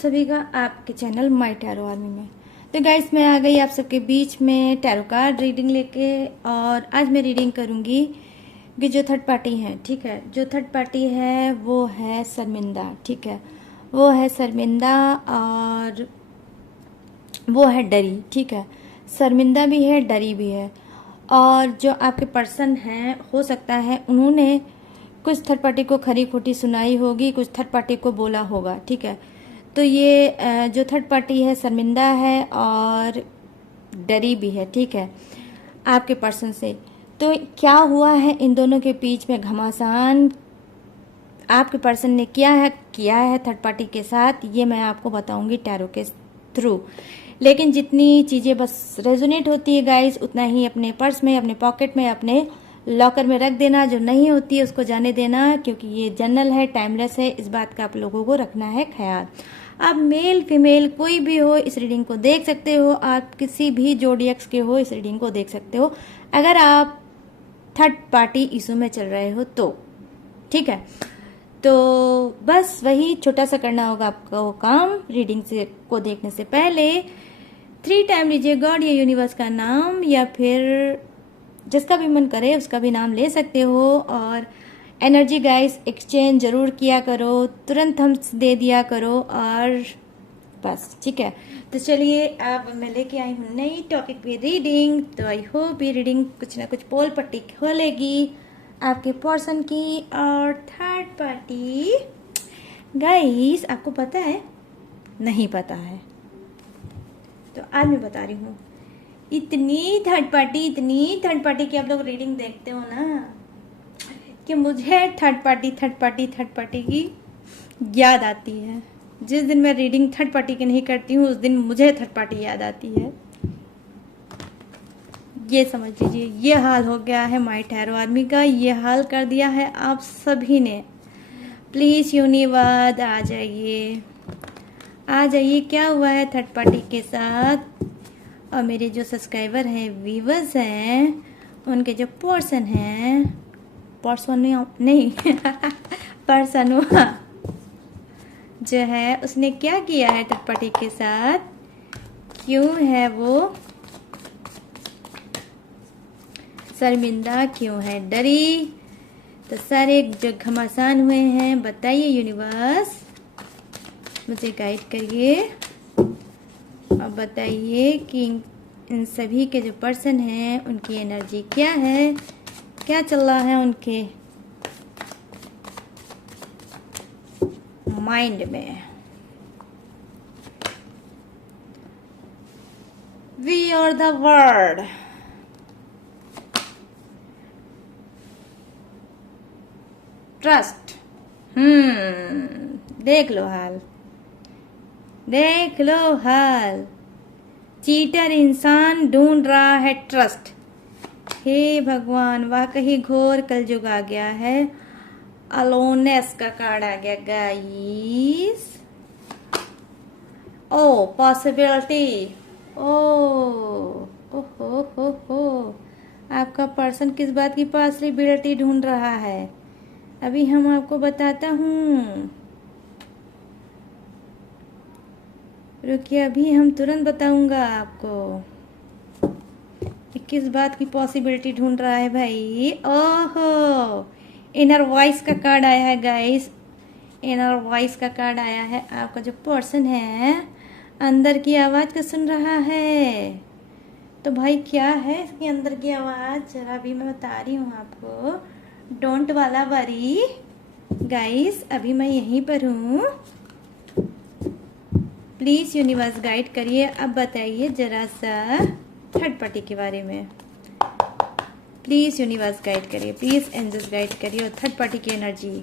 सभी का आपके चैनल माय टैरो आर्मी में। तो गाइस, मैं आ गई आप सबके बीच में टैरो कार्ड रीडिंग लेके। और आज मैं रीडिंग करूंगी कि जो थर्ड पार्टी है, ठीक है, जो थर्ड पार्टी है वो है शर्मिंदा, ठीक है, वो है शर्मिंदा और वो है डरी, ठीक है। शर्मिंदा भी है, डरी भी है। और जो आपके पर्सन हैं, हो सकता है उन्होंने कुछ थर्ड पार्टी को खरी खोटी सुनाई होगी, कुछ थर्ड पार्टी को बोला होगा, ठीक है। तो ये जो थर्ड पार्टी है शर्मिंदा है और डरी भी है, ठीक है, आपके पर्सन से। तो क्या हुआ है इन दोनों के बीच में घमासान आपके पर्सन ने किया है थर्ड पार्टी के साथ, ये मैं आपको बताऊंगी टैरो के थ्रू। लेकिन जितनी चीज़ें बस रेजोनेट होती है गाइस, उतना ही अपने पर्स में, अपने पॉकेट में, अपने लॉकर में रख देना। जो नहीं होती है उसको जाने देना, क्योंकि ये जनरल है, टाइमलेस है। इस बात का आप लोगों को रखना है ख्याल। आप मेल फीमेल कोई भी हो इस रीडिंग को देख सकते हो, आप किसी भी जोडियक्स के हो इस रीडिंग को देख सकते हो, अगर आप थर्ड पार्टी इशू में चल रहे हो तो, ठीक है। तो बस वही छोटा सा करना होगा आपको काम रीडिंग से को देखने से पहले। 3 टाइम लीजिए गॉड या यूनिवर्स का नाम, या फिर जिसका भी मन करे उसका भी नाम ले सकते हो। और एनर्जी गाइस एक्सचेंज जरूर किया करो, तुरंत हम दे दिया करो, और बस ठीक है। तो चलिए, अब मैं लेके आई हूँ नई टॉपिक पे रीडिंग। तो आई होप ये रीडिंग कुछ ना कुछ पोल पट्टी खोलेगी आपके पर्सन की। और थर्ड पार्टी गाइस, आपको पता है? नहीं पता है तो आज मैं बता रही हूँ। इतनी थर्ड पार्टी की आप लोग रीडिंग देखते हो ना, कि मुझे थर्ड पार्टी की याद आती है। जिस दिन मैं रीडिंग थर्ड पार्टी की नहीं करती हूँ, उस दिन मुझे थर्ड पार्टी याद आती है। ये समझ लीजिए, ये हाल हो गया है माय टैरो आर्मी का, ये हाल कर दिया है आप सभी ने। प्लीज यूनिवर्स आ जाइए, आ जाइए, क्या हुआ है थर्ड पार्टी के साथ। और मेरे जो सब्सक्राइबर हैं, व्यूवर्स हैं, उनके जो पर्सन हैं, पर्सन नहीं पर्सन जो है उसने क्या किया है थर्ड पार्टी के साथ, क्यों है वो शर्मिंदा, क्यों है डरी। तो सारे जो घमासान हुए हैं, बताइए यूनिवर्स, मुझे गाइड करिए और बताइए कि इन सभी के जो पर्सन हैं उनकी एनर्जी क्या है, क्या चल रहा है उनके माइंड में। We are the world. Trust. देख लो हाल, देख लो हाल। चीटर इंसान ढूंढ रहा है ट्रस्ट। हे भगवान, वाकई घोर कलयुग आ गया है। अलोनेस का कार्ड आ गया गाइस। ओ पॉसिबिलिटी, हो आपका पर्सन किस बात की पॉसिबिलिटी ढूंढ रहा है, अभी हम आपको बताता हूँ। रुकिए, अभी हम तुरंत बताऊंगा आपको कि किस बात की पॉसिबिलिटी ढूंढ रहा है भाई। ओहो, इनर वॉइस का कार्ड आया है गाइस, इनर वॉइस का कार्ड आया है। आपका जो पर्सन है अंदर की आवाज़ का सुन रहा है। तो भाई क्या है इसके अंदर की आवाज़, जरा भी मैं बता रही हूँ आपको। डोंट वाला वरी गाइस, अभी मैं यहीं पर हूँ। प्लीज़ यूनिवर्स गाइड करिए। अब बताइए जरा सा थर्ड पार्टी के बारे में। प्लीज़ यूनिवर्स गाइड करिए, प्लीज़ एंजल्स गाइड करिए। और थर्ड पार्टी की एनर्जी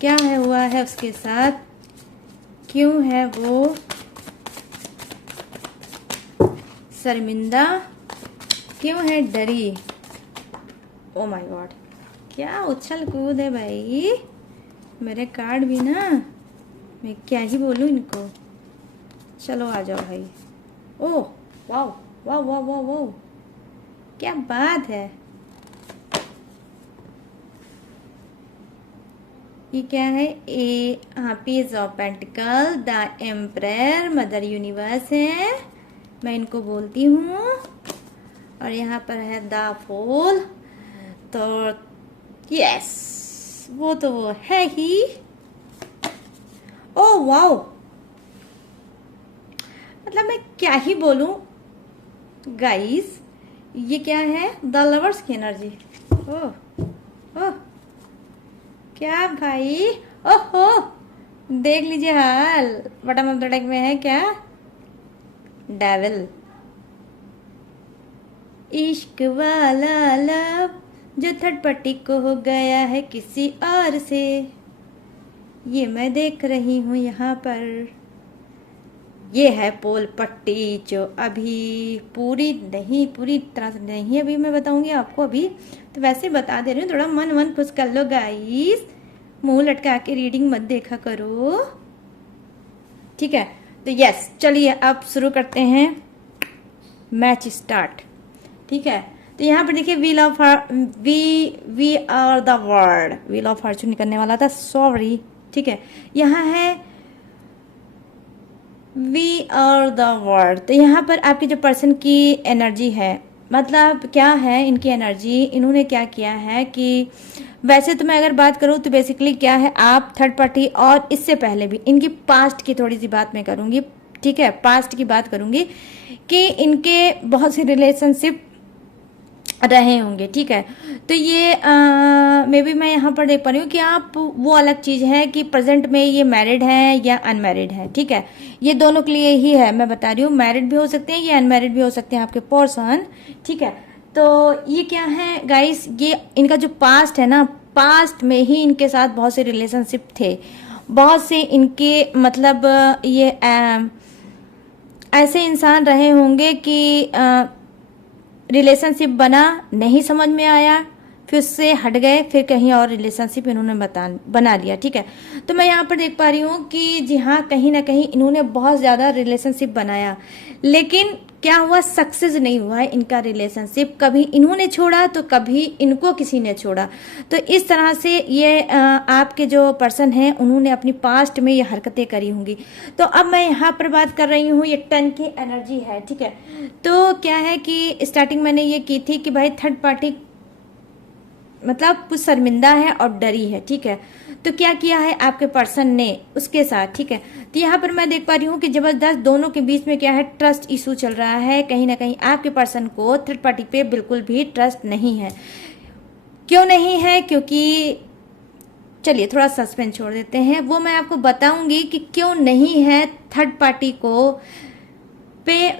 क्या है, हुआ है उसके साथ, क्यों है वो शर्मिंदा, क्यों है डरी। ओ माय गॉड, क्या उछल कूद है भाई। मेरे कार्ड भी ना, मैं क्या ही बोलूँ इनको। चलो आ जाओ भाई। Oh wow wow wow wow wow, क्या बात है। ये क्या है? ए, हाँ, page of pentacle, the emperor, mother universe है, मैं इनको बोलती हूँ। और यहाँ पर है द फूल। तो यस, वो तो वो है ही। ओ वाओ, मतलब मैं क्या ही बोलूं गाइस, ये क्या है? द लवर्स की एनर्जी। ओह ओह, क्या भाई, ओहो, देख लीजिए हाल, बटम ऑफ द डेक में है क्या? डेविल, इश्क वाला लव जो थर्ड पार्टी को हो गया है किसी और से, ये मैं देख रही हूँ यहाँ पर। ये है पोल पट्टी जो अभी पूरी तरह से नहीं अभी मैं बताऊंगी आपको, अभी तो वैसे बता दे रही हूँ, थोड़ा मन खुश कर लो गाइस, मुंह लटका के रीडिंग मत देखा करो, ठीक है? तो यस, चलिए अब शुरू करते हैं, मैच स्टार्ट, ठीक है? तो यहाँ पर देखिए, we are the world, wheel of fortune निकलने वाला था, सॉरी, ठीक है? यहाँ है वी आर द वर्ल्ड। तो यहाँ पर आपके जो पर्सन की एनर्जी है, मतलब क्या है इनकी एनर्जी, इन्होंने क्या किया है कि वैसे तो मैं अगर बात करूँ तो बेसिकली क्या है, आप थर्ड पार्टी और इससे पहले भी इनकी पास्ट की थोड़ी सी बात मैं करूँगी, ठीक है? पास्ट की बात करूँगी कि इनके बहुत सी रिलेशनशिप रहे होंगे, ठीक है? तो ये मे बी मैं यहाँ पर देख पा रही हूँ कि आप, वो अलग चीज़ है कि प्रेजेंट में ये मैरिड हैं या अनमैरिड हैं, ठीक है? ये दोनों के लिए ही है, मैं बता रही हूँ, मैरिड भी हो सकते हैं, ये अनमैरिड भी हो सकते हैं आपके पर्सन, ठीक है? तो ये क्या है गाइस, ये इनका जो पास्ट है ना, पास्ट में ही इनके साथ बहुत से रिलेशनशिप थे, बहुत से इनके मतलब ये ऐसे इंसान रहे होंगे कि रिलेशनशिप बना, नहीं समझ में आया, फिर उससे हट गए, फिर कहीं और रिलेशनशिप इन्होंने बना लिया, ठीक है? तो मैं यहाँ पर देख पा रही हूँ कि जी हाँ, कहीं ना कहीं इन्होंने बहुत ज़्यादा रिलेशनशिप बनाया, लेकिन क्या हुआ, सक्सेस नहीं हुआ है इनका रिलेशनशिप, कभी इन्होंने छोड़ा तो कभी इनको किसी ने छोड़ा। तो इस तरह से ये आपके जो पर्सन हैं उन्होंने अपनी पास्ट में ये हरकतें करी होंगी। तो अब मैं यहाँ पर बात कर रही हूँ, ये 10 की एनर्जी है, ठीक है? तो क्या है कि स्टार्टिंग मैंने ये की थी कि भाई थर्ड पार्टी मतलब कुछ शर्मिंदा है और डरी है, ठीक है? तो क्या किया है आपके पर्सन ने उसके साथ, ठीक है? तो यहाँ पर मैं देख पा रही हूँ कि जबरदस्त दोनों के बीच में क्या है, ट्रस्ट इशू चल रहा है, कहीं ना कहीं आपके पर्सन को थर्ड पार्टी पे बिल्कुल भी ट्रस्ट नहीं है। क्यों नहीं है? क्योंकि चलिए थोड़ा सस्पेंस छोड़ देते हैं, वो मैं आपको बताऊंगी कि क्यों नहीं है थर्ड पार्टी को पे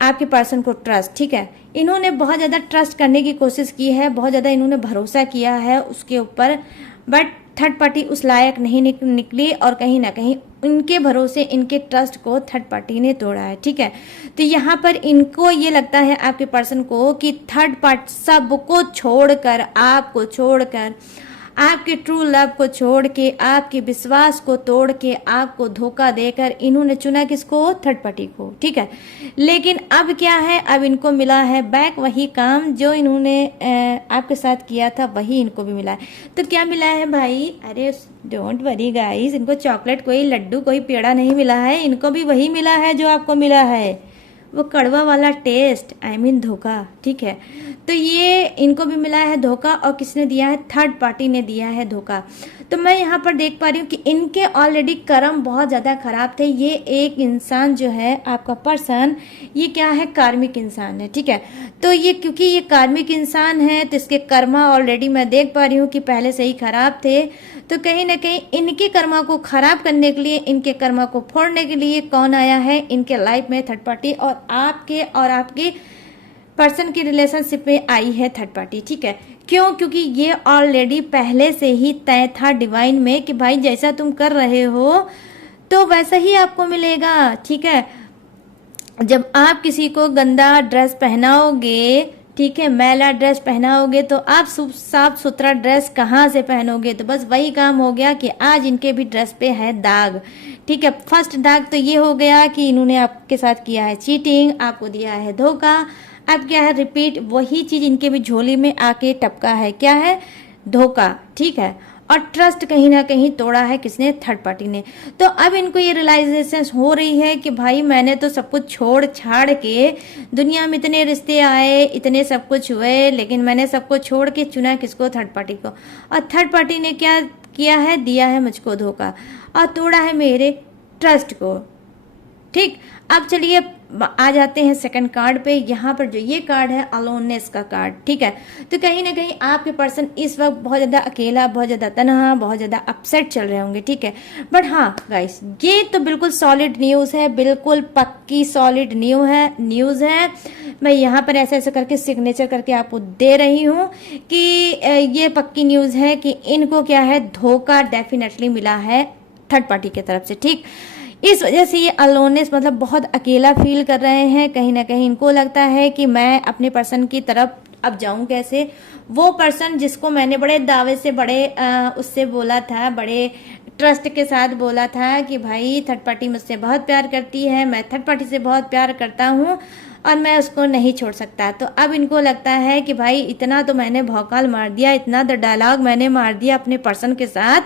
आपके पर्सन को ट्रस्ट, ठीक है? इन्होंने बहुत ज़्यादा ट्रस्ट करने की कोशिश की है, बहुत ज़्यादा इन्होंने भरोसा किया है उसके ऊपर, बट थर्ड पार्टी उस लायक नहीं निकली और कहीं ना कहीं इनके भरोसे, इनके ट्रस्ट को थर्ड पार्टी ने तोड़ा है, ठीक है? तो यहाँ पर इनको ये लगता है आपके पर्सन को कि थर्ड पार्टी सबको छोड़कर, आपको छोड़कर, आपके ट्रू लव को छोड़ के, आपके विश्वास को तोड़ के, आपको धोखा देकर इन्होंने चुना किसको? थर्ड पार्टी को, ठीक है? लेकिन अब क्या है, अब इनको मिला है बैक वही काम जो इन्होंने आपके साथ किया था, वही इनको भी मिला है। तो क्या मिला है भाई? अरे डोंट वरी गाइस, इनको चॉकलेट, कोई लड्डू, कोई पेड़ा नहीं मिला है, इनको भी वही मिला है जो आपको मिला है, वो कड़वा वाला टेस्ट, आई मीन धोखा, ठीक है? तो ये इनको भी मिला है धोखा, और किसने दिया है? थर्ड पार्टी ने दिया है धोखा। तो मैं यहाँ पर देख पा रही हूँ कि इनके ऑलरेडी कर्म बहुत ज़्यादा खराब थे। ये एक इंसान जो है आपका पर्सन, ये क्या है? कार्मिक इंसान है, ठीक है? तो ये क्योंकि ये कार्मिक इंसान है तो इसके कर्मा ऑलरेडी मैं देख पा रही हूँ कि पहले से ही खराब थे। तो कहीं ना कहीं इनके कर्मा को खराब करने के लिए, इनके कर्मा को फोड़ने के लिए कौन आया है इनके लाइफ में? Third party. और आपके पर्सन की रिलेशनशिप में आई है थर्ड पार्टी, ठीक है? क्यों? क्योंकि ये ऑलरेडी पहले से ही तय था डिवाइन में कि भाई जैसा तुम कर रहे हो तो वैसा ही आपको मिलेगा, ठीक है? जब आप किसी को गंदा ड्रेस पहनाओगे, ठीक है, मैला ड्रेस पहनाओगे, तो आप साफ सुथरा ड्रेस कहाँ से पहनोगे? तो बस वही काम हो गया कि आज इनके भी ड्रेस पे है दाग, ठीक है? फर्स्ट दाग तो ये हो गया कि इन्होंने आपके साथ किया है चीटिंग, आपको दिया है धोखा। अब क्या है? रिपीट वही चीज इनके भी झोली में आके टपका है, क्या है? धोखा, ठीक है? और ट्रस्ट कहीं ना कहीं तोड़ा है किसने, थर्ड पार्टी ने। तो अब इनको ये रियलाइजेशन हो रही है कि भाई मैंने तो सब कुछ छोड़ छाड़ के, दुनिया में इतने रिश्ते आए, इतने सब कुछ हुए, लेकिन मैंने सबको छोड़ के चुना किसको, थर्ड पार्टी को। और थर्ड पार्टी ने क्या किया है, दिया है मुझको धोखा और तोड़ा है मेरे ट्रस्ट को। ठीक, अब चलिए आ जाते हैं सेकंड कार्ड पे। यहाँ पर जो ये कार्ड है अलोननेस का कार्ड, ठीक है। तो कहीं ना कहीं आपके पर्सन इस वक्त बहुत ज़्यादा अकेला, बहुत ज़्यादा तनहा, बहुत ज़्यादा अपसेट चल रहे होंगे, ठीक है। बट हाँ गाइस, ये तो बिल्कुल सॉलिड न्यूज़ है, बिल्कुल पक्की सॉलिड न्यूज़ है। मैं यहाँ पर ऐसे ऐसे करके सिग्नेचर करके आपको दे रही हूँ कि ये पक्की न्यूज़ है कि इनको क्या है, धोखा डेफिनेटली मिला है थर्ड पार्टी की तरफ से, ठीक। इस वजह से ये अलोननेस मतलब बहुत अकेला फील कर रहे हैं। कहीं ना कहीं इनको लगता है कि मैं अपने पर्सन की तरफ अब जाऊं कैसे। वो पर्सन जिसको मैंने बड़े दावे से, बड़े उससे बोला था, बड़े ट्रस्ट के साथ बोला था कि भाई थर्ड पार्टी मुझसे बहुत प्यार करती है, मैं थर्ड पार्टी से बहुत प्यार करता हूँ और मैं उसको नहीं छोड़ सकता। तो अब इनको लगता है कि भाई इतना तो मैंने भौकाल मार दिया, इतना तो डायलॉग मैंने मार दिया अपने पर्सन के साथ,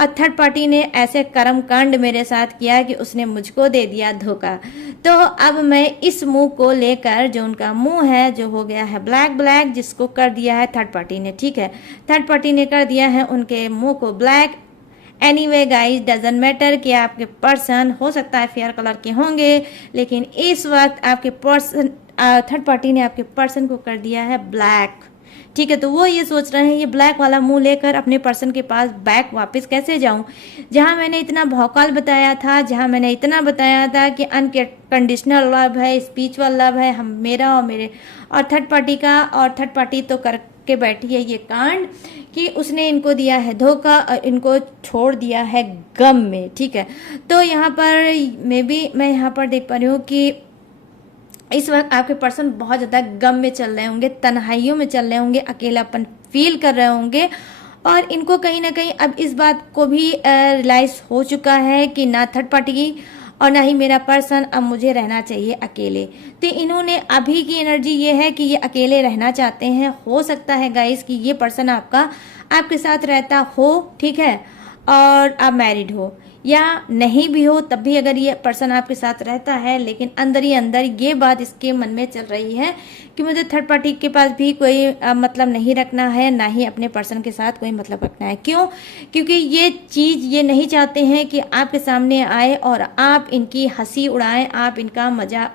और थर्ड पार्टी ने ऐसे कर्म कांड मेरे साथ किया कि उसने मुझको दे दिया धोखा। तो अब मैं इस मुंह को लेकर, जो उनका मुंह है जो हो गया है ब्लैक ब्लैक, जिसको कर दिया है थर्ड पार्टी ने, ठीक है, थर्ड पार्टी ने कर दिया है उनके मुंह को black. Anyway guys, doesn't matter कि आपके पर्सन हो सकता है फेयर कलर के होंगे, लेकिन इस वक्त आपके पर्सन, थर्ड पार्टी ने आपके पर्सन को कर दिया है ब्लैक, ठीक है। तो वो ये सोच रहे हैं ये ब्लैक वाला मुंह लेकर अपने पर्सन के पास बैक वापस कैसे जाऊं, जहां मैंने इतना भौकाल बताया था, जहां मैंने इतना बताया था कि अनकंडीशनल लव है, स्पिरिचुअल लव है हम, मेरा और मेरे और थर्ड पार्टी का। और थर्ड पार्टी तो करके बैठी है ये कांड कि उसने इनको दिया है धोखा और इनको छोड़ दिया है गम में, ठीक है। तो यहाँ पर मैं यहाँ पर देख पा रही हूँ कि इस वक्त आपके पर्सन बहुत ज़्यादा गम में चल रहे होंगे, तन्हाइयों में चल रहे होंगे, अकेलापन फील कर रहे होंगे। और इनको कहीं ना कहीं अब इस बात को भी रियलाइज हो चुका है कि ना थर्ड पार्टी की और ना ही मेरा पर्सन, अब मुझे रहना चाहिए अकेले। तो इन्होंने अभी की एनर्जी ये है कि ये अकेले रहना चाहते हैं। हो सकता है गाइस कि ये पर्सन आपके साथ रहता हो, ठीक है, और आप मैरिड हो या नहीं भी हो, तब भी अगर ये पर्सन आपके साथ रहता है, लेकिन अंदर ही अंदर ये बात इसके मन में चल रही है कि मुझे थर्ड पार्टी के पास भी कोई मतलब नहीं रखना है, ना ही अपने पर्सन के साथ कोई मतलब रखना है। क्यों? क्योंकि ये चीज़ ये नहीं चाहते हैं कि आपके सामने आए और आप इनकी हंसी उड़ाएं, आप इनका मजा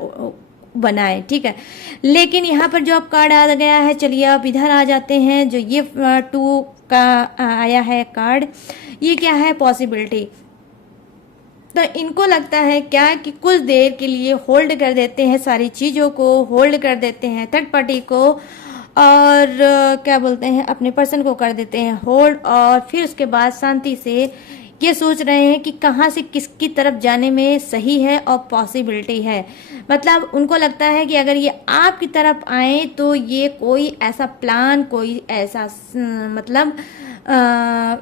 बनाए, ठीक है। लेकिन यहाँ पर जो अब कार्ड आ गया है, चलिए अब इधर आ जाते हैं। जो ये 2 का आया है कार्ड, ये क्या है, पॉसिबिलिटी। तो इनको लगता है क्या कि कुछ देर के लिए होल्ड कर देते हैं, सारी चीज़ों को होल्ड कर देते हैं, थर्ड पार्टी को, और क्या बोलते हैं, अपने पर्सन को कर देते हैं होल्ड, और फिर उसके बाद शांति से ये सोच रहे हैं कि कहाँ से किसकी तरफ जाने में सही है और पॉसिबिलिटी है। मतलब उनको लगता है कि अगर ये आपकी तरफ आए तो ये कोई ऐसा प्लान, कोई ऐसा मतलब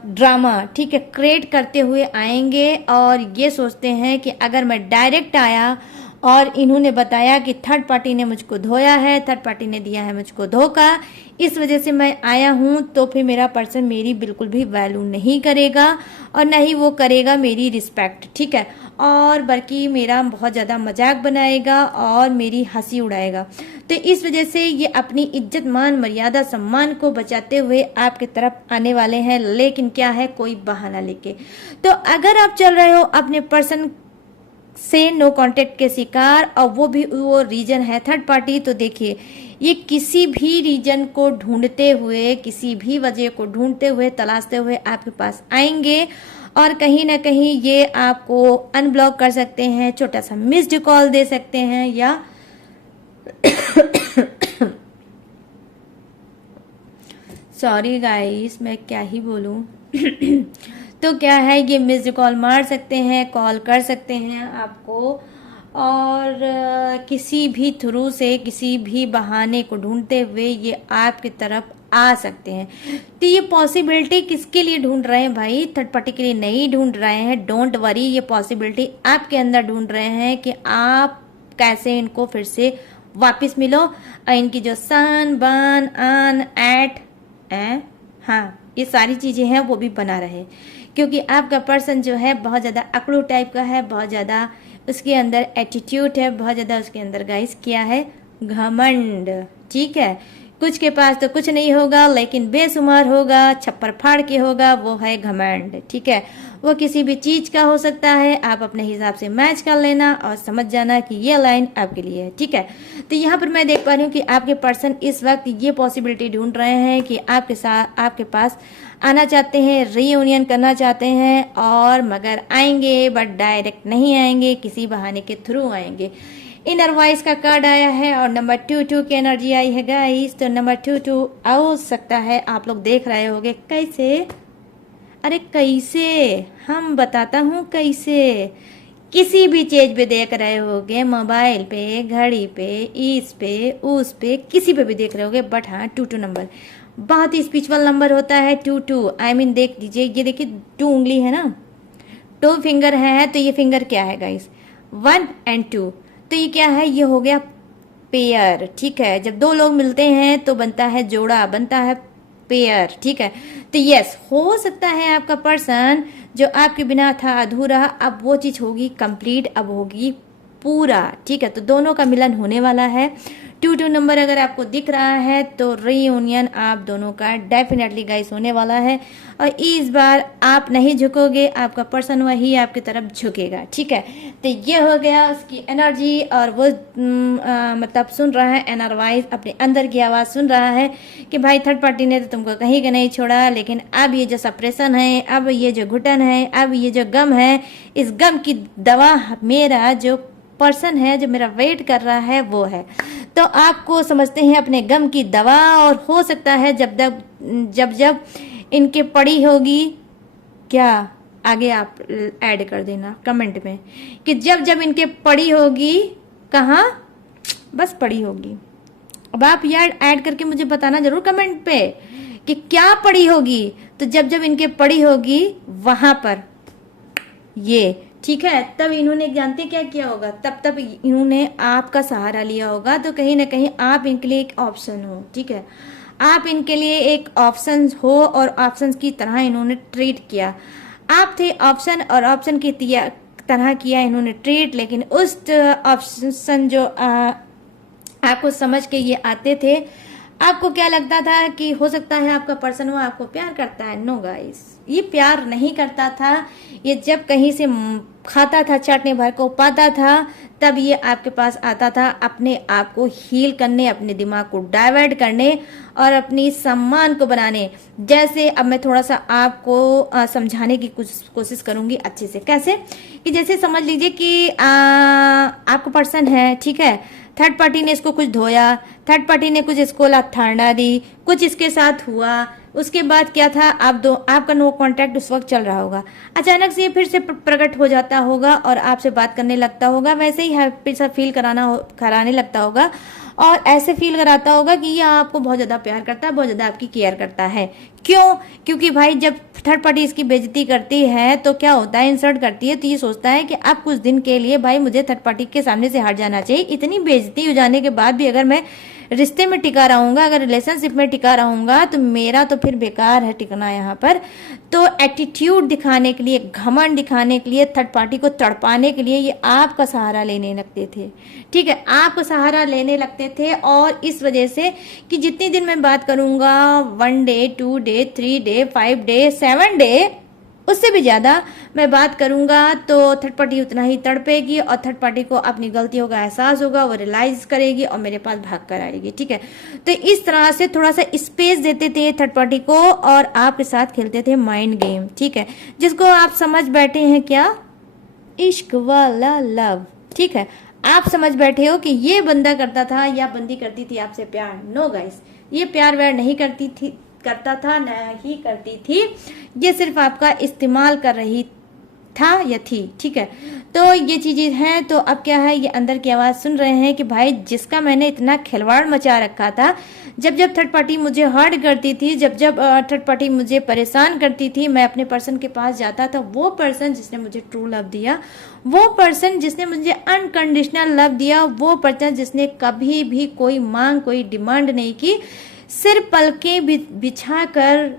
ड्रामा, ठीक है, क्रिएट करते हुए आएंगे। और ये सोचते हैं कि अगर मैं डायरेक्ट आया और इन्होंने बताया कि थर्ड पार्टी ने मुझको धोया है, थर्ड पार्टी ने दिया है मुझको धोखा, इस वजह से मैं आया हूँ, तो फिर मेरा पर्सन मेरी बिल्कुल भी वैल्यू नहीं करेगा और ना ही वो करेगा मेरी रिस्पेक्ट, ठीक है, और बल्कि मेरा बहुत ज़्यादा मजाक बनाएगा और मेरी हंसी उड़ाएगा। तो इस वजह से ये अपनी इज्जत, मान, मर्यादा, सम्मान को बचाते हुए आपके तरफ आने वाले हैं, लेकिन क्या है, कोई बहाना लेके। तो अगर आप चल रहे हो अपने पर्सन से नो कांटेक्ट के शिकार, और वो रीजन है थर्ड पार्टी, तो देखिए ये किसी भी रीजन को ढूंढते हुए, किसी भी वजह को ढूंढते हुए, तलाशते हुए आपके पास आएंगे और कहीं ना कहीं ये आपको अनब्लॉक कर सकते हैं, छोटा सा मिस्ड कॉल दे सकते हैं, या सॉरी गाइस मैं क्या ही बोलूं तो क्या है, ये मिस्ड कॉल मार सकते हैं, कॉल कर सकते हैं आपको, और किसी भी थ्रू से, किसी भी बहाने को ढूंढते हुए ये आपकी तरफ आ सकते हैं। तो ये पॉसिबिलिटी किसके लिए ढूंढ रहे हैं भाई, थर्ड पार्टी के लिए नहीं ढूंढ रहे हैं, डोंट वरी। ये पॉसिबिलिटी आपके अंदर ढूंढ रहे हैं कि आप कैसे इनको फिर से वापस मिलो, और इनकी जो सान, बान, आन, एट, हाँ ये सारी चीज़ें हैं वो भी बना रहे, क्योंकि आपका पर्सन जो है बहुत ज़्यादा अकड़ू टाइप का है, बहुत ज़्यादा उसके अंदर एटीट्यूड है, बहुत ज़्यादा उसके अंदर गाइस क्या है, घमंड। ठीक है, कुछ के पास तो कुछ नहीं होगा लेकिन बेशुमार होगा, छप्पर फाड़ के होगा, वो है घमंड। ठीक है, वो किसी भी चीज का हो सकता है, आप अपने हिसाब से मैच कर लेना और समझ जाना कि ये लाइन आपके लिए है। ठीक है, तो यहाँ पर मैं देख पा रही हूँ कि आपके पर्सन इस वक्त ये पॉसिबिलिटी ढूंढ रहे हैं कि आपके साथ आपके पास आना चाहते हैं, रीयूनियन करना चाहते हैं, और मगर आएंगे बट डायरेक्ट नहीं आएंगे, किसी बहाने के थ्रू आएंगे। इनर वॉइस का कार्ड आया है और नंबर 22 की एनर्जी आई है गाइस। तो नंबर 22 हो सकता है आप लोग देख रहे होगे कैसे, अरे कैसे, हम बताता हूँ कैसे, किसी भी चीज पे देख रहे होगे, मोबाइल पे, घड़ी पे, इस पे, उस पे, किसी पे भी देख रहे होगे, बट हाँ 22 नंबर बहुत ही स्पिरिचुअल नंबर होता है। 22 आई मीन देख लीजिए, ये देखिए 2 उंगली है ना, 2 फिंगर है, तो ये फिंगर क्या है गाइस, 1 and 2, तो ये क्या है, ये हो गया पेयर। ठीक है, जब 2 लोग मिलते हैं तो बनता है जोड़ा, बनता है पेयर। ठीक है, तो यस, हो सकता है आपका पर्सन जो आपके बिना था अधूरा, अब वो चीज होगी कंप्लीट, अब होगी पूरा। ठीक है, तो दोनों का मिलन होने वाला है। 22 नंबर अगर आपको दिख रहा है तो रीयूनियन आप दोनों का डेफिनेटली गाइस होने वाला है, और इस बार आप नहीं झुकोगे, आपका पर्सन वही आपकी तरफ झुकेगा। ठीक है, तो ये हो गया उसकी एनर्जी, और वो मतलब सुन रहा है इनर वॉइस, अपने अंदर की आवाज़ सुन रहा है कि भाई थर्ड पार्टी ने तो तुमको कहीं का नहीं छोड़ा, लेकिन अब ये जो सप्रेशन है, अब ये जो घुटन है, अब ये जो गम है, इस गम की दवा मेरा जो पर्सन है, जो मेरा वेट कर रहा है, वो है। तो आपको समझते हैं अपने गम की दवा, और हो सकता है जब जब इनके पड़ी होगी, क्या आगे आप ऐड कर देना कमेंट में कि जब जब इनके पड़ी होगी, कहाँ, बस पड़ी होगी। अब आप यार ऐड करके मुझे बताना जरूर कमेंट पे कि क्या पड़ी होगी, तो जब जब इनके पड़ी होगी वहां पर ये, ठीक है, तब इन्होंने जानते क्या किया होगा, तब इन्होंने आपका सहारा लिया होगा, तो कहीं ना कहीं आप इनके लिए एक ऑप्शन हो। ठीक है, आप इनके लिए एक ऑप्शन हो, और ऑप्शन की तरह इन्होंने ट्रीट किया। आप थे ऑप्शन, और ऑप्शन की तरह किया इन्होंने ट्रीट, लेकिन उस ऑप्शन जो आपको समझ के ये आते थे, आपको क्या लगता था कि हो सकता है आपका पर्सन वो आपको प्यार करता है। नो गाइस, ये प्यार नहीं करता था। ये जब कहीं से खाता था, चटनी भर को पाता था, तब ये आपके पास आता था अपने आप को हील करने, अपने दिमाग को डाइवर्ट करने और अपनी सम्मान को बनाने। जैसे अब मैं थोड़ा सा आपको समझाने की कोशिश करूंगी अच्छे से। कैसे कि जैसे समझ लीजिए कि आपका पर्सन है, ठीक है, थर्ड पार्टी ने इसको कुछ धोया, थर्ड पार्टी ने कुछ इसको लाथाड़ना दी, कुछ इसके साथ हुआ, उसके बाद क्या था, आपका नो कांटेक्ट उस वक्त चल रहा होगा, अचानक से ये फिर से प्रकट हो जाता होगा और आपसे बात करने लगता होगा, वैसे ही हैप्पी सा फील कराने लगता होगा, और ऐसे फील कराता होगा कि ये आपको बहुत ज्यादा प्यार करता है, बहुत ज्यादा आपकी केयर करता है। क्यों? क्योंकि भाई जब थर्ड पार्टी इसकी बेइज्जती करती है तो क्या होता है, इंसल्ट करती है, तो ये सोचता है कि अब कुछ दिन के लिए भाई मुझे थर्ड पार्टी के सामने से हट जाना चाहिए। इतनी बेइज्जती हो जाने के बाद भी अगर मैं रिश्ते में टिका रहूंगा, अगर रिलेशनशिप में टिका रहूंगा, तो मेरा तो फिर बेकार है टिकना यहाँ पर। तो एटीट्यूड दिखाने के लिए, घमंड दिखाने के लिए, थर्ड पार्टी को तड़पाने के लिए ये आपका सहारा लेने लगते थे। ठीक है, आपको सहारा लेने लगते थे, और इस वजह से कि जितनी दिन मैं बात करूंगा, 1 day, 2 day, 3 day, 5 day, 7 day, उससे भी ज्यादा मैं बात करूंगा, तो थर्ड पार्टी उतना ही तड़पेगी, और थर्ड पार्टी को अपनी गलतियों का एहसास होगा, वो रियलाइज करेगी और मेरे पास भाग कर आएगी। ठीक है, तो इस तरह से थोड़ा सा स्पेस देते थे थर्ड पार्टी को, और आपके साथ खेलते थे माइंड गेम। ठीक है, जिसको आप समझ बैठे हैं क्या, इश्क वाला लव। ठीक है, आप समझ बैठे हो कि ये बंदा करता था या बंदी करती थी आपसे प्यार। नो गाइस, ये प्यार व्यार नहीं करता था, न ही करती थी, ये सिर्फ आपका इस्तेमाल कर रही था या थी। ठीक है, तो ये चीजें हैं। तो अब क्या है, ये अंदर की आवाज सुन रहे हैं कि भाई जिसका मैंने इतना खिलवाड़ मचा रखा था, जब जब थर्ड पार्टी मुझे हर्ट करती थी, जब जब थर्ड पार्टी मुझे परेशान करती थी, मैं अपने पर्सन के पास जाता था, वो पर्सन जिसने मुझे ट्रू लव दिया, वो पर्सन जिसने मुझे अनकंडीशनल लव दिया, वो पर्सन जिसने कभी भी कोई मांग, कोई डिमांड नहीं की, सिर्फ पलकें बिछा कर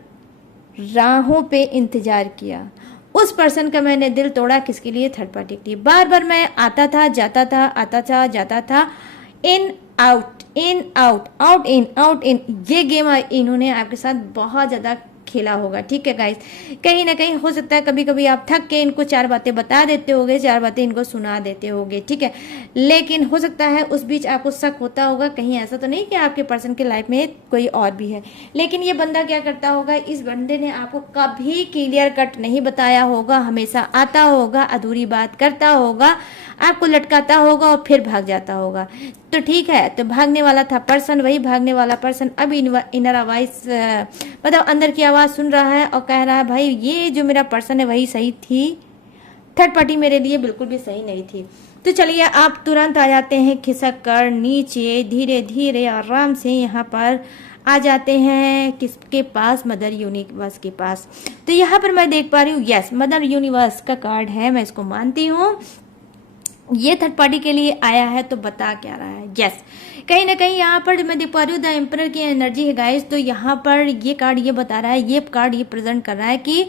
राहों पे इंतजार किया, उस पर्सन का मैंने दिल तोड़ा। किसके लिए? थर्ड पार्टी के लिए। बार बार मैं आता था जाता था, आता था जाता था, in out in out, out in out in, ये गेम इन्होंने आपके साथ बहुत ज्यादा खेला होगा। ठीक है गाइस, कहीं ना कहीं हो सकता है कभी कभी आप थक के इनको चार बातें बता देते होगे, चार बातें इनको सुना देते होगे, ठीक है, लेकिन हो सकता है उस बीच आपको शक होता होगा कहीं ऐसा तो नहीं कि आपके पर्सन के लाइफ में कोई और भी है। लेकिन ये बंदा क्या करता होगा, इस बंदे ने आपको कभी क्लियर कट नहीं बताया होगा, हमेशा आता होगा, अधूरी बात करता होगा, आपको लटकाता होगा और फिर भाग जाता होगा। तो ठीक है, तो भागने वाला था पर्सन, वही भागने वाला पर्सन अब इनर आवाज मतलब अंदर की आवाज सुन रहा है और कह रहा है भाई ये जो मेरा पर्सन है वही सही थी, थर्ड पार्टी मेरे लिए बिल्कुल भी सही नहीं थी। तो चलिए आप तुरंत आ जाते हैं खिसक कर नीचे, धीरे धीरे आराम से यहाँ पर आ जाते हैं किसके पास? मदर यूनिवर्स के पास। तो यहाँ पर मैं देख पा रही हूँ, यस मदर यूनिवर्स का कार्ड है, मैं इसको मानती हूँ। ये थर्ड पार्टी के लिए आया है, तो बता क्या रहा है? यस, कहीं ना कहीं यहाँ पर मैं देख पा रही हूँ द एम्परर की एनर्जी है गाइस। तो यहाँ पर ये कार्ड ये बता रहा है, ये कार्ड ये प्रेजेंट कर रहा है कि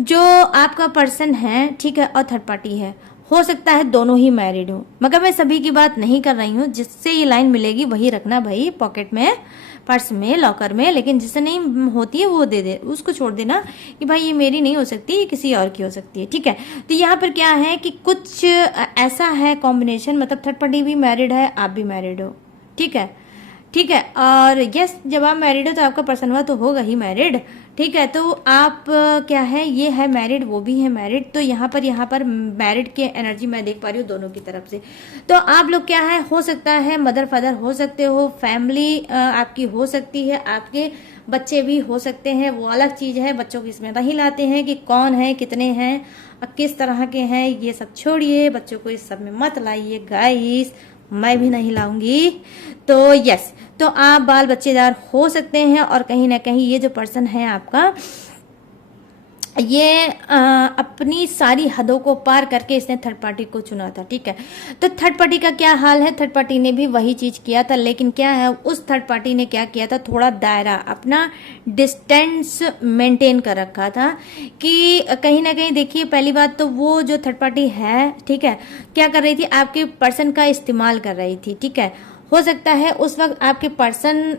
जो आपका पर्सन है, ठीक है, और थर्ड पार्टी है, हो सकता है दोनों ही मैरिड हो, मगर मैं सभी की बात नहीं कर रही हूँ। जिससे ये लाइन मिलेगी वही रखना भाई पॉकेट में, पर्स में, लॉकर में, लेकिन जिससे नहीं होती है वो दे दे, उसको छोड़ देना कि भाई ये मेरी नहीं हो सकती, ये किसी और की हो सकती है, ठीक है। तो यहाँ पर क्या है कि कुछ ऐसा है कॉम्बिनेशन, मतलब थर्ड पार्टी भी मैरिड है, आप भी मैरिड हो, ठीक है, ठीक है। और यस, जब आप मैरिड हो तो आपका पर्सन हुआ तो होगा ही मैरिड, ठीक है। तो आप क्या है, ये है मैरिड, वो भी है मैरिड। तो यहाँ पर मैरिड की एनर्जी मैं देख पा रही हूँ दोनों की तरफ से। तो आप लोग क्या है, हो सकता है मदर फादर हो सकते हो, फैमिली आपकी हो सकती है, आपके बच्चे भी हो सकते हैं, वो अलग चीज है, बच्चों की इसमें नहीं लाते हैं कि कौन है, कितने हैं, किस तरह के हैं, ये सब छोड़िए, बच्चों को इस सब में मत लाइए गाइस, मैं भी नहीं लाऊंगी। तो यस, तो आप बाल बच्चेदार हो सकते हैं, और कहीं ना कहीं ये जो पर्सन है आपका, ये अपनी सारी हदों को पार करके इसने थर्ड पार्टी को चुना था, ठीक है। तो थर्ड पार्टी का क्या हाल है, थर्ड पार्टी ने भी वही चीज किया था, लेकिन क्या है, उस थर्ड पार्टी ने क्या किया था, थोड़ा दायरा, अपना डिस्टेंस मेंटेन कर रखा था कि कहीं ना कहीं देखिए, पहली बात तो वो जो थर्ड पार्टी है, ठीक है, क्या कर रही थी, आपके पर्सन का इस्तेमाल कर रही थी, ठीक है। हो सकता है उस वक्त आपके पर्सन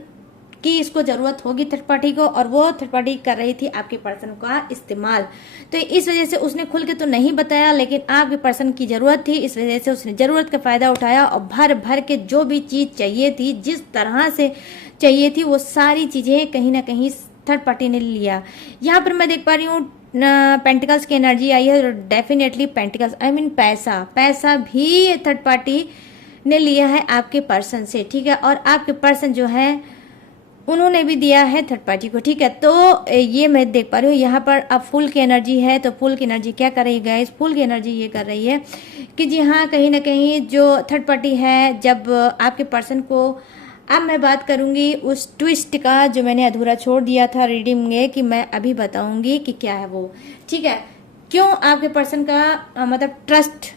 कि इसको जरूरत होगी थर्ड पार्टी को, और वो थर्ड पार्टी कर रही थी आपके पर्सन का इस्तेमाल। तो इस वजह से उसने खुल के तो नहीं बताया, लेकिन आपके पर्सन की जरूरत थी, इस वजह से उसने जरूरत का फायदा उठाया और भर भर के जो भी चीज चाहिए थी, जिस तरह से चाहिए थी, वो सारी चीजें कहीं ना कहीं थर्ड पार्टी ने लिया। यहाँ पर मैं देख पा रही हूँ पेंटिकल्स की एनर्जी आई है, डेफिनेटली पेंटिकल्स आई मीन पैसा, पैसा भी थर्ड पार्टी ने लिया है आपके पर्सन से, ठीक है। और आपके पर्सन जो है उन्होंने भी दिया है थर्ड पार्टी को, ठीक है। तो ये मैं देख पा रही हूँ यहाँ पर अब फुल की एनर्जी है। तो फुल की एनर्जी क्या कर रही है गाइस, फुल की एनर्जी ये कर रही है कि जी हाँ, कहीं ना कहीं जो थर्ड पार्टी है, जब आपके पर्सन को, अब मैं बात करूंगी उस ट्विस्ट का जो मैंने अधूरा छोड़ दिया था रीडिंग में, कि मैं अभी बताऊंगी कि क्या है वो, ठीक है। क्यों आपके पर्सन का मतलब ट्रस्ट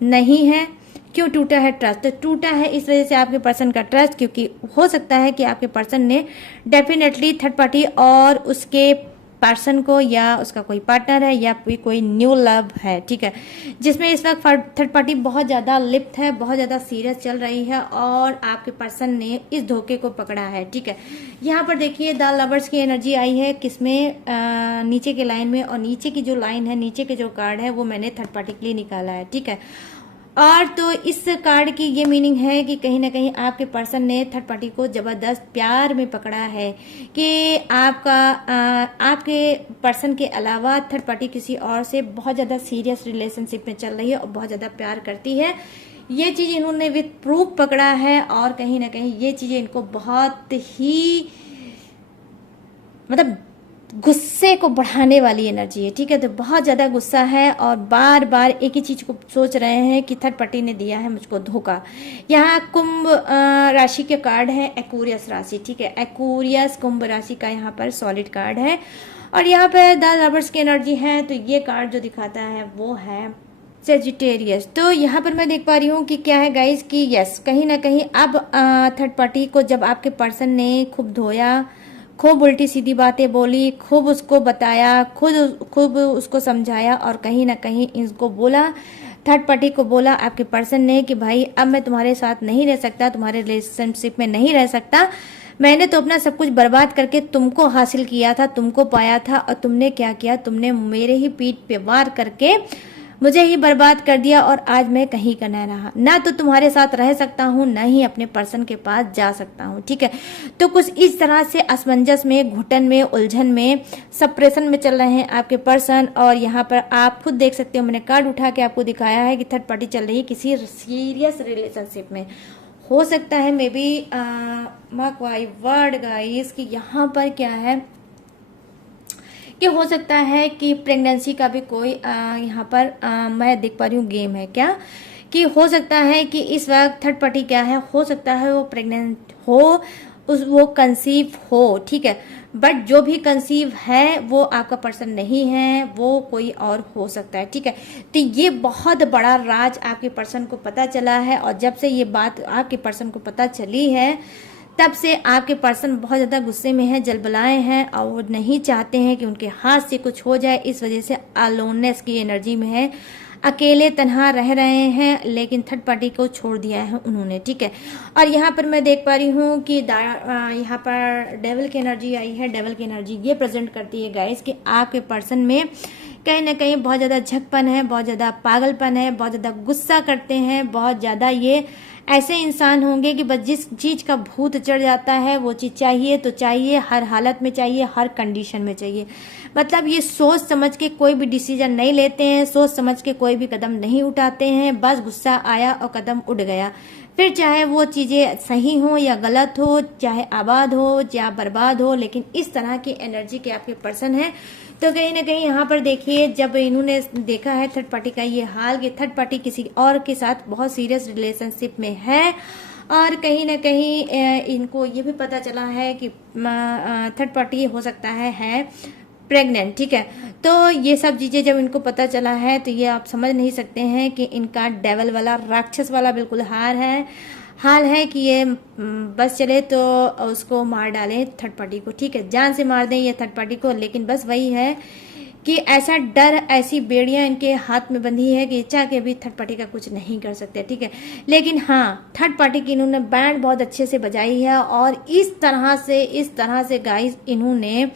नहीं है, क्यों टूटा है ट्रस्ट, तो टूटा है इस वजह से आपके पर्सन का ट्रस्ट, क्योंकि हो सकता है कि आपके पर्सन ने डेफिनेटली थर्ड पार्टी और उसके पर्सन को, या उसका कोई पार्टनर है, या कोई न्यू लव है, ठीक है, जिसमें इस वक्त थर्ड पार्टी बहुत ज़्यादा लिप्त है, बहुत ज़्यादा सीरियस चल रही है, और आपके पर्सन ने इस धोखे को पकड़ा है, ठीक है। यहाँ पर देखिए द लवर्स की एनर्जी आई है, किसमें, नीचे के लाइन में, और नीचे की जो लाइन है, नीचे के जो कार्ड है, वो मैंने थर्ड पार्टी के लिए निकाला है, ठीक है। और तो इस कार्ड की ये मीनिंग है कि कहीं ना कहीं आपके पर्सन ने थर्ड पार्टी को जबरदस्त प्यार में पकड़ा है, कि आपके पर्सन के अलावा थर्ड पार्टी किसी और से बहुत ज्यादा सीरियस रिलेशनशिप में चल रही है और बहुत ज्यादा प्यार करती है। ये चीज इन्होंने विद प्रूफ पकड़ा है, और कहीं ना कहीं ये चीजें इनको बहुत ही मतलब गुस्से को बढ़ाने वाली एनर्जी है, ठीक है। तो बहुत ज्यादा गुस्सा है, और बार बार एक ही चीज को सोच रहे हैं कि थर्ड पार्टी ने दिया है मुझको धोखा। यहाँ कुंभ राशि के कार्ड है, एक्वेरियस राशि, ठीक है, एक्वेरियस कुंभ राशि का यहाँ पर सॉलिड कार्ड है, और यहाँ पे द लवर्स की एनर्जी है। तो ये कार्ड जो दिखाता है वो है सेजिटेरियस। तो यहाँ पर मैं देख पा रही हूँ कि क्या है गाइस, कि यस, कहीं ना कहीं अब थर्ड पार्टी को जब आपके पर्सन ने खूब धोया, खूब उल्टी सीधी बातें बोली, खूब उसको बताया, खूब उसको समझाया और कहीं ना कहीं इसको बोला, थर्ड पार्टी को बोला आपके पर्सन ने कि भाई अब मैं तुम्हारे साथ नहीं रह सकता, तुम्हारे रिलेशनशिप में नहीं रह सकता। मैंने तो अपना सब कुछ बर्बाद करके तुमको हासिल किया था, तुमको पाया था, और तुमने क्या किया, तुमने मेरे ही पीठ पे वार करके मुझे ही बर्बाद कर दिया और आज मैं कहीं का न रहा, ना तो तुम्हारे साथ रह सकता हूँ, ना ही अपने पर्सन के पास जा सकता हूँ। ठीक है, तो कुछ इस तरह से असमंजस में, घुटन में, उलझन में, सप्रेशन में चल रहे हैं आपके पर्सन। और यहाँ पर आप खुद देख सकते हो, मैंने कार्ड उठा के आपको दिखाया है कि थर्ड पार्टी चल रही है किसी सीरियस रिलेशनशिप में। हो सकता है may be mark my word guys कि यहाँ पर क्या है कि हो सकता है कि प्रेगनेंसी का भी कोई यहाँ पर मैं देख पा रही हूँ गेम है क्या, कि हो सकता है कि इस वक्त थर्ड पार्टी क्या है, हो सकता है वो प्रेग्नेंट हो, वो कंसीव हो। ठीक है, बट जो भी कंसीव है वो आपका पर्सन नहीं है, वो कोई और हो सकता है। ठीक है, तो ये बहुत बड़ा राज आपके पर्सन को पता चला है, और जब से ये बात आपके पर्सन को पता चली है तब से आपके पर्सन बहुत ज़्यादा गुस्से में है, जलबलाए हैं, और वो नहीं चाहते हैं कि उनके हाथ से कुछ हो जाए। इस वजह से अलोननेस की एनर्जी में है, अकेले तन्हा रह रहे हैं, लेकिन थर्ड पार्टी को छोड़ दिया है उन्होंने। ठीक है, और यहाँ पर मैं देख पा रही हूँ कि यहाँ पर डेविल की एनर्जी आई है। डेविल की एनर्जी ये प्रेजेंट करती है गाइस कि आपके पर्सन में कहीं ना कहीं बहुत ज़्यादा झकपन है, बहुत ज़्यादा पागलपन है, बहुत ज़्यादा गुस्सा करते हैं, बहुत ज़्यादा ये ऐसे इंसान होंगे कि बस जिस चीज़ का भूत चढ़ जाता है वो चीज़ चाहिए तो चाहिए, हर हालत में चाहिए, हर कंडीशन में चाहिए। मतलब ये सोच समझ के कोई भी डिसीजन नहीं लेते हैं, सोच समझ के कोई भी कदम नहीं उठाते हैं, बस गुस्सा आया और कदम उड़ गया। फिर चाहे वो चीज़ें सही हो या गलत हो, चाहे आबाद हो या बर्बाद हो, लेकिन इस तरह की एनर्जी के आपके पर्सन है। तो कहीं ना कहीं यहाँ पर देखिए, जब इन्होंने देखा है थर्ड पार्टी का ये हाल कि थर्ड पार्टी किसी और के साथ बहुत सीरियस रिलेशनशिप में है, और कहीं ना कहीं इनको ये भी पता चला है कि थर्ड पार्टी हो सकता है प्रेग्नेंट। ठीक है, तो ये सब चीज़ें जब इनको पता चला है तो ये आप समझ नहीं सकते हैं कि इनका डेवल वाला, राक्षस वाला बिल्कुल हाल है कि ये बस चले तो उसको मार डालें थर्ड पार्टी को। ठीक है, जान से मार दें ये थर्ड पार्टी को, लेकिन बस वही है कि ऐसा डर, ऐसी बेड़ियां इनके हाथ में बंधी है कि चाह के भी थर्ड पार्टी का कुछ नहीं कर सकते। ठीक है, लेकिन हाँ, थर्ड पार्टी की इन्होंने बैंड बहुत अच्छे से बजाई है, और इस तरह से गाइस इन्होंने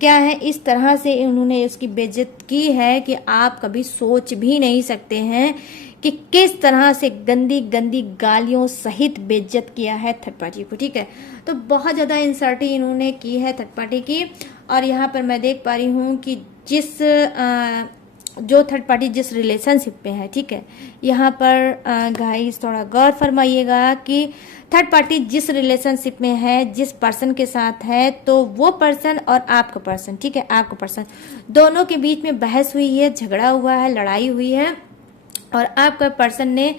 क्या है, इस तरह से उन्होंने उसकी बेइज्जत की है कि आप कभी सोच भी नहीं सकते हैं कि किस तरह से गंदी गंदी गालियों सहित बेइज्जत किया है थर्ड पार्टी को। ठीक है, तो बहुत ज़्यादा इंसल्टी इन्होंने की है थर्ड पार्टी की। और यहाँ पर मैं देख पा रही हूँ कि जो थर्ड पार्टी जिस रिलेशनशिप में है, ठीक है, यहाँ पर गाइस थोड़ा गौर फरमाइएगा कि थर्ड पार्टी जिस रिलेशनशिप में है, जिस पर्सन के साथ है, तो वो पर्सन और आपका पर्सन, ठीक है, आपका पर्सन, दोनों के बीच में बहस हुई है, झगड़ा हुआ है, लड़ाई हुई है, और आपका पर्सन ने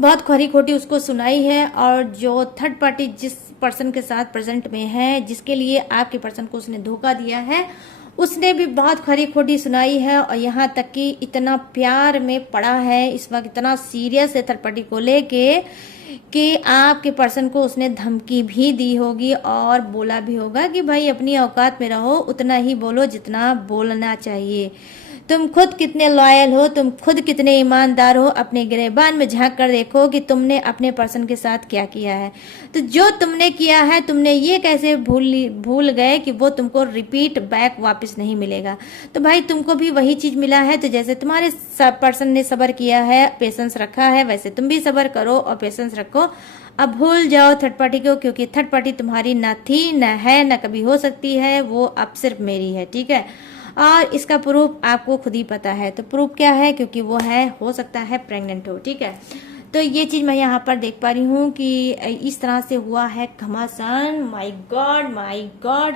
बहुत खरी खोटी उसको सुनाई है। और जो थर्ड पार्टी जिस पर्सन के साथ प्रेजेंट में है, जिसके लिए आपके पर्सन को उसने धोखा दिया है, उसने भी बहुत खरी खोटी सुनाई है, और यहाँ तक कि इतना प्यार में पड़ा है इस वक्त, इतना सीरियस है थर्ड पार्टी को लेके कि आपके पर्सन को उसने धमकी भी दी होगी और बोला भी होगा कि भाई अपनी औकात में रहो, उतना ही बोलो जितना बोलना चाहिए। तुम खुद कितने लॉयल हो, तुम खुद कितने ईमानदार हो, अपने गिरेबान में झांक कर देखो कि तुमने अपने पर्सन के साथ क्या किया है। तो जो तुमने किया है, तुमने ये कैसे भूल गए कि वो तुमको रिपीट बैक वापस नहीं मिलेगा। तो भाई तुमको भी वही चीज मिला है, तो जैसे तुम्हारे पर्सन ने सब्र किया है, पेशेंस रखा है, वैसे तुम भी सब्र करो और पेशेंस रखो। अब भूल जाओ थर्ड पार्टी को, क्योंकि थर्ड पार्टी तुम्हारी ना थी, ना है, ना कभी हो सकती है, वो अब सिर्फ मेरी है। ठीक है, और इसका प्रूफ आपको खुद ही पता है। तो प्रूफ क्या है, क्योंकि वो है, हो सकता है प्रेग्नेंट हो। ठीक है, तो ये चीज मैं यहाँ पर देख पा रही हूँ कि इस तरह से हुआ है घमासान। माय गॉड,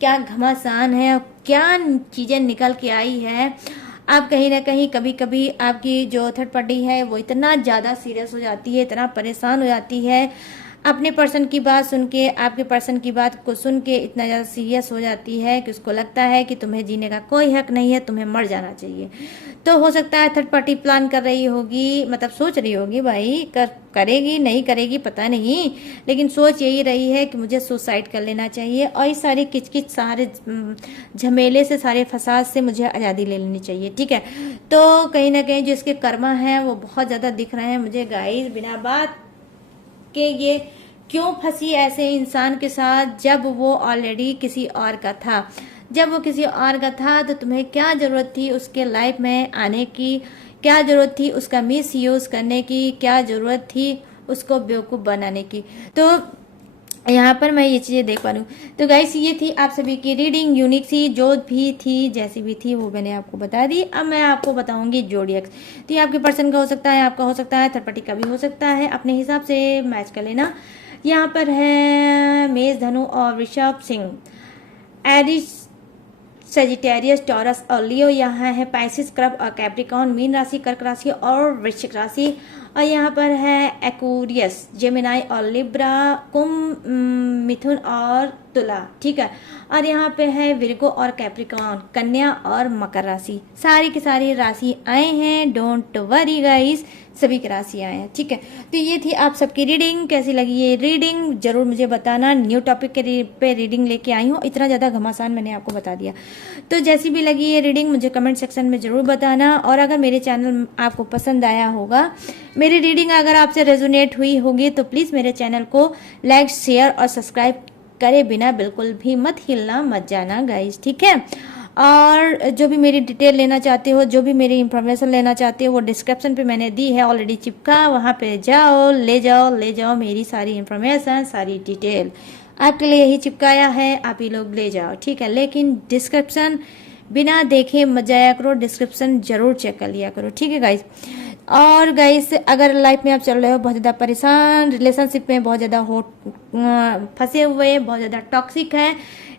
क्या घमासान है और क्या चीजें निकल के आई है। आप कहीं ना कहीं कभी कभी आपकी जो थर्ड पार्टी है वो इतना ज्यादा सीरियस हो जाती है, इतना परेशान हो जाती है, अपने पर्सन की बात सुन के, आपके पर्सन की बात को सुन के इतना ज़्यादा सीरियस हो जाती है कि उसको लगता है कि तुम्हें जीने का कोई हक नहीं है, तुम्हें मर जाना चाहिए। तो हो सकता है थर्ड पार्टी प्लान कर रही होगी, मतलब सोच रही होगी भाई, करेगी नहीं करेगी पता नहीं, लेकिन सोच यही रही है कि मुझे सुसाइड कर लेना चाहिए और इस सारे किचकिच, सारे झमेले से, सारे फसाद से मुझे आज़ादी ले लेनी चाहिए। ठीक है, तो कहीं ना कहीं जो इसके कर्मा हैं वो बहुत ज़्यादा दिख रहे हैं मुझे गाइस, बिना बात के ये क्यों फंसी ऐसे इंसान के साथ जब वो ऑलरेडी किसी और का था। जब वो किसी और का था तो तुम्हें क्या जरूरत थी उसके लाइफ में आने की, क्या जरूरत थी उसका मिस यूज करने की, क्या जरूरत थी उसको बेवकूफ़ बनाने की। तो यहाँ पर मैं ये चीज़ें देख पा रही हूँ। तो गाइस ये थी आप सभी की रीडिंग, यूनिक सी, जो भी थी जैसी भी थी वो मैंने आपको बता दी। अब मैं आपको बताऊंगी जोडियक्स। तो ये आपके पर्सन का हो सकता है, आपका हो सकता है, थर्ड पार्टी का भी हो सकता है, अपने हिसाब से मैच कर लेना। यहाँ पर है मेष, धनु और वृषभ सिंह, एरिस, सेजिटेरियस, टॉरस और लियो। यहाँ है पाइसिस, क्रब और कैप्रिकॉन, मीन राशि, कर्क राशि और वृश्चिक राशि। और यहाँ पर है एक्वेरियस, जेमिनाई और लिब्रा, कुंभ, मिथुन और तुला। ठीक है, और यहाँ पे है विर्गो और कैप्रिकॉन, कन्या और मकर राशि। सारी की सारी राशि आए हैं, डोंट वरी गाइस, सभी की राशि आए हैं। ठीक है, तो ये थी आप सबकी रीडिंग। कैसी लगी ये रीडिंग जरूर मुझे बताना। न्यू टॉपिक के पे रीडिंग लेके आई हूँ, इतना ज़्यादा घमासान मैंने आपको बता दिया। तो जैसी भी लगी ये रीडिंग मुझे कमेंट सेक्शन में ज़रूर बताना। और अगर मेरे चैनल आपको पसंद आया होगा, मेरी रीडिंग अगर आपसे रेजोनेट हुई होगी, तो प्लीज़ मेरे चैनल को लाइक, शेयर और सब्सक्राइब करे बिना बिल्कुल भी मत हिलना, मत जाना गाइज। ठीक है, और जो भी मेरी डिटेल लेना चाहते हो, जो भी मेरी इंफॉर्मेशन लेना चाहते हो, वो डिस्क्रिप्शन पे मैंने दी है ऑलरेडी चिपका, वहाँ पे जाओ, ले जाओ मेरी सारी इंफॉर्मेशन, सारी डिटेल आपके लिए यही चिपकाया है, आप ही लोग ले जाओ। ठीक है, लेकिन डिस्क्रिप्शन बिना देखे मत जाया करो, डिस्क्रिप्शन जरूर चेक कर लिया करो। ठीक है गाइज। और गाइस अगर लाइफ में आप चल रहे हो बहुत ज़्यादा परेशान, रिलेशनशिप में बहुत ज़्यादा फंसे हुए, बहुत ज़्यादा टॉक्सिक है,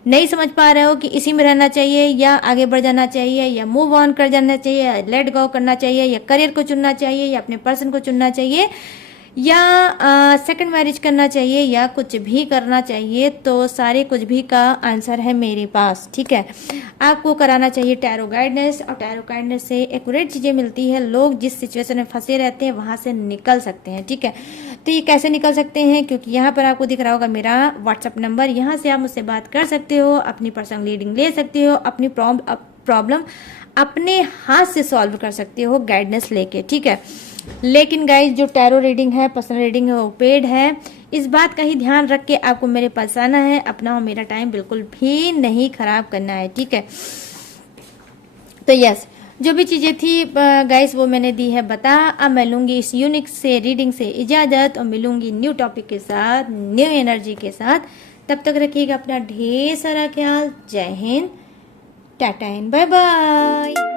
नहीं समझ पा रहे हो कि इसी में रहना चाहिए या आगे बढ़ जाना चाहिए या मूव ऑन कर जाना चाहिए या लेट गो करना चाहिए या करियर को चुनना चाहिए या अपने पर्सन को चुनना चाहिए या सेकंड मैरिज करना चाहिए या कुछ भी करना चाहिए, तो सारे कुछ भी का आंसर है मेरे पास। ठीक है, आपको कराना चाहिए टैरो गाइडेंस, और टैरो गाइडेंस से एक्यूरेट चीज़ें मिलती है। लोग जिस सिचुएशन में फंसे रहते हैं वहां से निकल सकते हैं। ठीक है, तो ये कैसे निकल सकते हैं, क्योंकि यहाँ पर आपको दिख रहा होगा मेरा व्हाट्सअप नंबर, यहाँ से आप मुझसे बात कर सकते हो, अपनी पर्सनल रीडिंग ले सकते हो, अपनी प्रॉब्लम अपने हाथ से सॉल्व कर सकते हो गाइडेंस लेके। ठीक है, लेकिन गाइज जो टैरो रीडिंग है, पर्सनल रीडिंग है, वो पेड है। इस बात का ही ध्यान रख के आपको मेरे पास आना है, अपना और मेरा टाइम बिल्कुल भी नहीं खराब करना है। ठीक है, तो यस, जो भी चीज़ें थी गाइस वो मैंने दी है बता। अब मैं लूँगी इस यूनिक से रीडिंग से इजाज़त और मिलूंगी न्यू टॉपिक के साथ, न्यू एनर्जी के साथ। तब तक रखिएगा अपना ढेर सारा ख्याल। जय Hind, tata and bye bye.